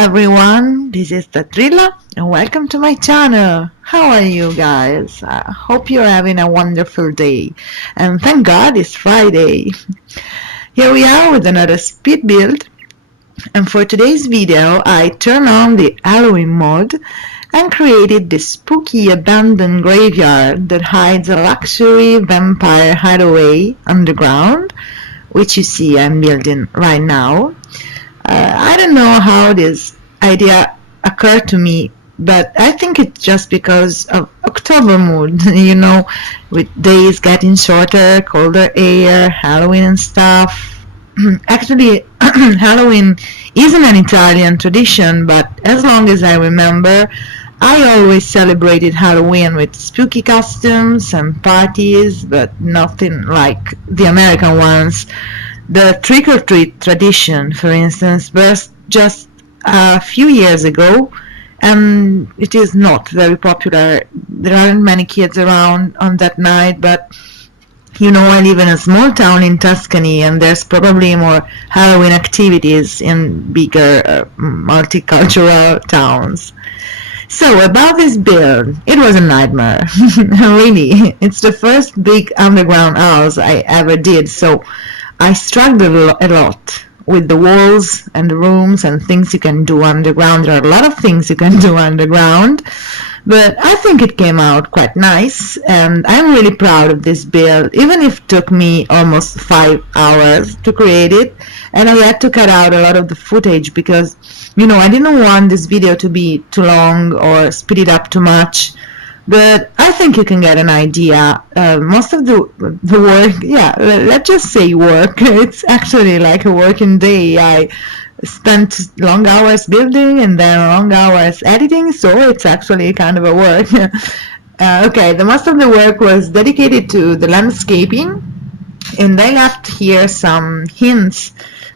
everyone, this is the Thriller and welcome to my channel. How are you guys? I hope you're having a wonderful day and thank God it's Friday. Here we are with another speed build, and for today's video I turned on the Halloween mode and created this spooky abandoned graveyard that hides a luxury vampire hideaway underground, which you see I'm building right now. I don't know how this idea occurred to me, but I think it's just because of October mood, with days getting shorter, colder air, Halloween and stuff. Actually, Halloween isn't an Italian tradition, but as long as I remember, I always celebrated Halloween with spooky costumes and parties, but nothing like the American ones. The trick-or-treat tradition, for instance, burst just a few years ago, and it is not very popular. There aren't many kids around on that night, but I live in a small town in Tuscany, and there's probably more Halloween activities in bigger multicultural towns. So about this build, it was a nightmare. Really, it's the first big underground house I ever did, so I struggled a lot with the walls and the rooms and things you can do underground. There are a lot of things you can do underground, but I think it came out quite nice, and I'm really proud of this build, even if it took me almost 5 hours to create it, and I had to cut out a lot of the footage because, I didn't want this video to be too long or speed it up too much. But I think you can get an idea. Most of the work, let's just say work. It's actually like a working day. I spent long hours building and then long hours editing, so it's actually kind of a work. Okay, the most of the work was dedicated to the landscaping, and I left here some hints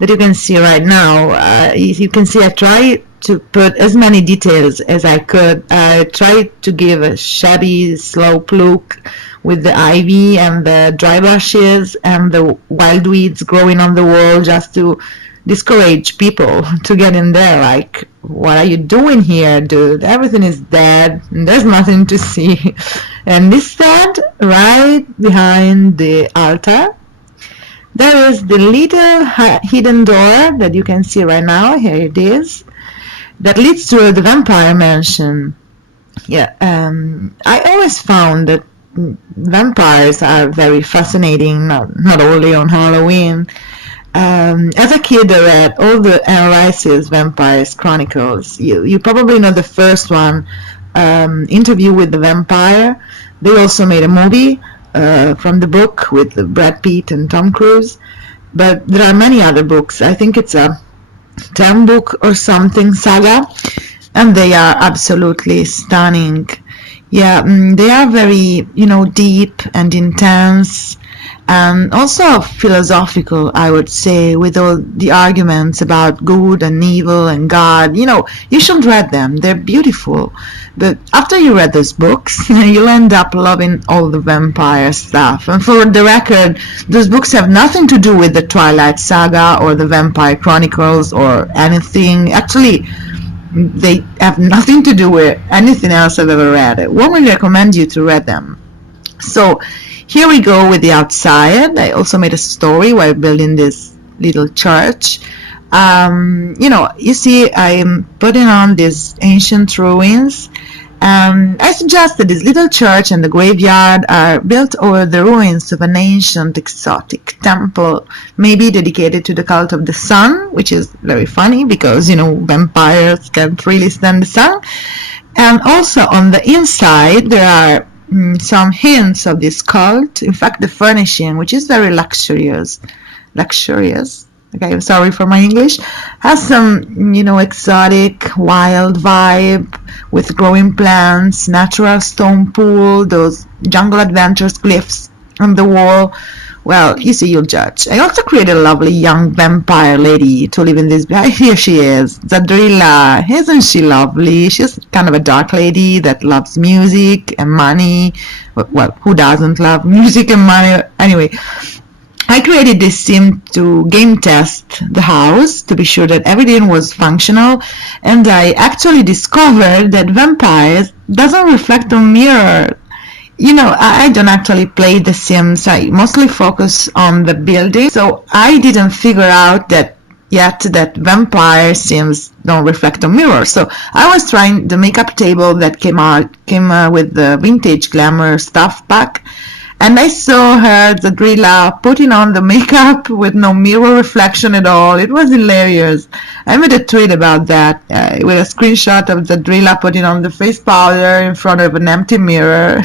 that you can see right now. You can see I tried to put as many details as I could. I tried to give a shabby slope look with the ivy and the dry bushes and the wild weeds growing on the wall, just to discourage people to get in there like, what are you doing here, dude? Everything is dead and there's nothing to see. And instead, right behind the altar, there is the little hidden door that you can see right now. Here it is, that leads to the vampire mansion. I always found that vampires are very fascinating, not only on Halloween. As a kid, I read all the Anne Rice's Vampires Chronicles. You probably know the first one, Interview with the Vampire. They also made a movie from the book with Brad Pitt and Tom Cruise. But there are many other books. I think it's a 10-book or something saga, and they are absolutely stunning. They are very deep and intense, and also philosophical, I would say, with all the arguments about good and evil and God. You should read them. They're beautiful. But after you read those books, you'll end up loving all the vampire stuff. And for the record, those books have nothing to do with the Twilight Saga or the Vampire Chronicles or anything. Actually, they have nothing to do with anything else I've ever read. I warmly recommend you to read them. So here we go with the outside. I also made a story while building this little church. You see I'm putting on these ancient ruins. I suggest that this little church and the graveyard are built over the ruins of an ancient exotic temple, maybe dedicated to the cult of the sun, which is very funny because, vampires can't really stand the sun. And also on the inside there are some hints of this cult. In fact, the furnishing, which is very luxurious, okay, I'm sorry for my English, has some, exotic, wild vibe with growing plants, natural stone pool, those jungle adventures glyphs on the wall. Well, you see, you'll judge. I also created a lovely young vampire lady to live in this. Here she is, Zadrilla. Isn't she lovely? She's kind of a dark lady that loves music and money. Well, who doesn't love music and money? Anyway, I created this sim to game test the house to be sure that everything was functional, and I actually discovered that vampires doesn't reflect on mirror. I don't actually play The Sims. I mostly focus on the building, so I didn't figure out that yet that vampire sims don't reflect on mirrors. So I was trying the makeup table that came with the vintage glamour stuff pack, and I saw her, the gorilla, putting on the makeup with no mirror reflection at all. It was hilarious. I made a tweet about that with a screenshot of the gorilla putting on the face powder in front of an empty mirror.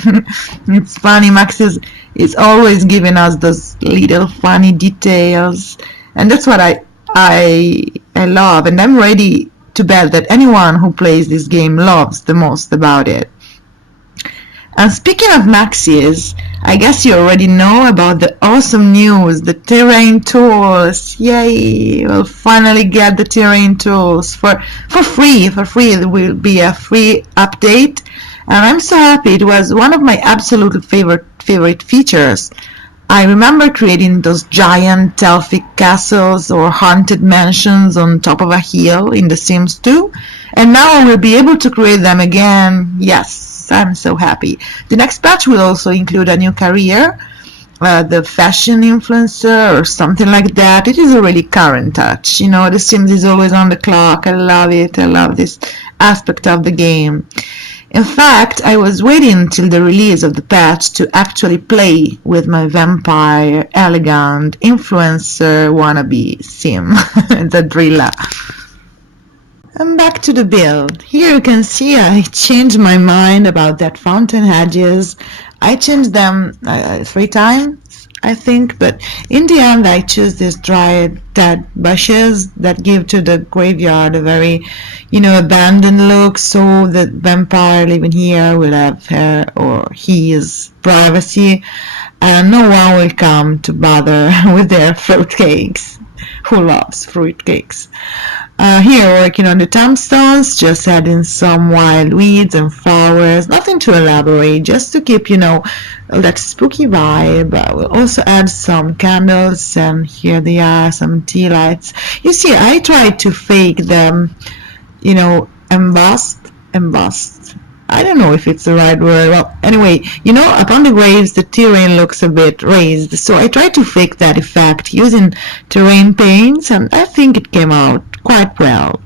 It's funny. Max is always giving us those little funny details, and that's what I love, and I'm ready to bet that anyone who plays this game loves the most about it. And speaking of Maxis, I guess you already know about the awesome news, the terrain tools. Yay! We'll finally get the terrain tools for free. For free, it will be a free update, and I'm so happy. It was one of my absolute favorite features. I remember creating those giant Delphic castles or haunted mansions on top of a hill in The Sims 2, and now I will be able to create them again. Yes, I'm so happy. The next patch will also include a new career, the fashion influencer or something like that. It is a really current touch. The Sims is always on the clock. I love it. I love this aspect of the game. In fact, I was waiting until the release of the patch to actually play with my vampire, elegant, influencer wannabe sim, the driller. And back to the build. Here you can see I changed my mind about that fountain hedges. I changed them 3 times, I think, but in the end I choose these dried dead bushes that give to the graveyard a very, abandoned look, so the vampire living here will have her or his privacy, and no one will come to bother with their fruitcakes. Who loves fruitcakes? Here, working on the tombstones, just adding some wild weeds and flowers, nothing too elaborate, just to keep, that spooky vibe. We'll also add some candles, and here they are, some tea lights. You see, I tried to fake them, embossed. I don't know if it's the right word. Well, anyway, upon the graves, the terrain looks a bit raised. So I tried to fake that effect using terrain paints, and I think it came out quite well.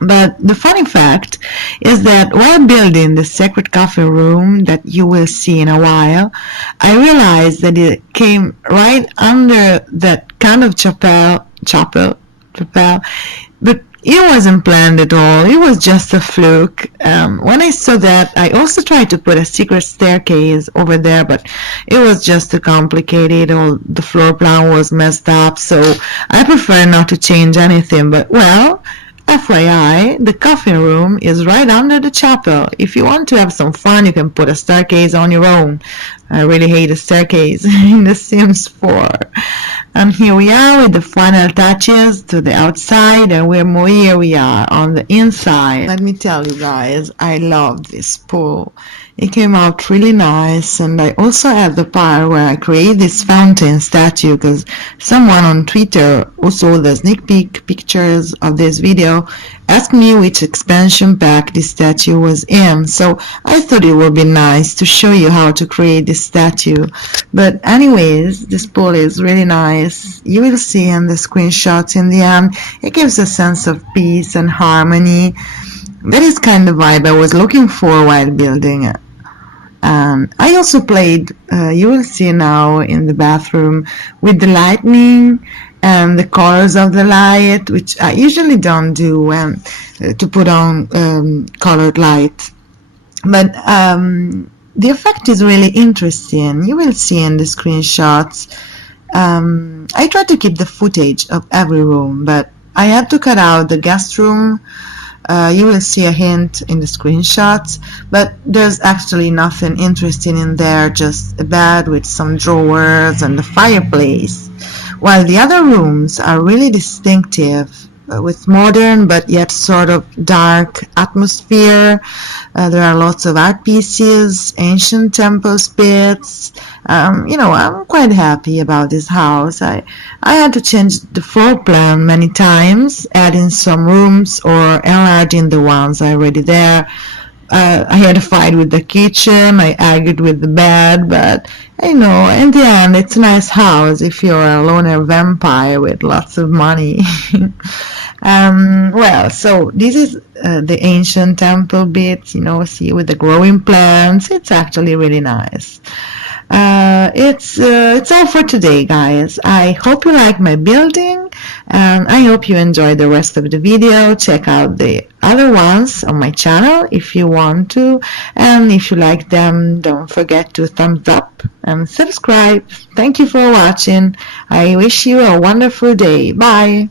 But the funny fact is that while building the secret coffee room that you will see in a while, I realized that it came right under that kind of chapel, but it wasn't planned at all. It was just a fluke. When I saw that, I also tried to put a secret staircase over there, but it was just too complicated. All the floor plan was messed up, so I prefer not to change anything. But, well, FYI, the coffee room is right under the chapel. If you want to have some fun, you can put a staircase on your own. I really hate a staircase in The Sims 4. And here we are with the final touches to the outside, and here we are on the inside. Let me tell you guys, I love this pool. It came out really nice, and I also had the part where I create this fountain statue because someone on Twitter who saw the sneak peek pictures of this video asked me which expansion pack this statue was in, so I thought it would be nice to show you how to create this statue. But anyways, this pool is really nice. You will see in the screenshots in the end, it gives a sense of peace and harmony. That is kind of vibe I was looking for while building it. I also played, you will see now in the bathroom, with the lightning and the colors of the light, which I usually don't do when to put on colored light. But the effect is really interesting. You will see in the screenshots. I tried to keep the footage of every room, but I had to cut out the guest room. You will see a hint in the screenshots, but there's actually nothing interesting in there, just a bed with some drawers and a fireplace, while the other rooms are really distinctive. with modern but yet sort of dark atmosphere. There are lots of art pieces, ancient temples, bits. I'm quite happy about this house. I had to change the floor plan many times, adding some rooms or enlarging the ones already there. I had a fight with the kitchen, I argued with the bed, but in the end, it's a nice house if you're a loner vampire with lots of money. So this is the ancient temple bit, see, with the growing plants. It's actually really nice. It's all for today, guys. I hope you like my building, and I hope you enjoy the rest of the video. Check out the other ones on my channel if you want to, and if you like them, don't forget to thumbs up and subscribe. Thank you for watching. I wish you a wonderful day. Bye.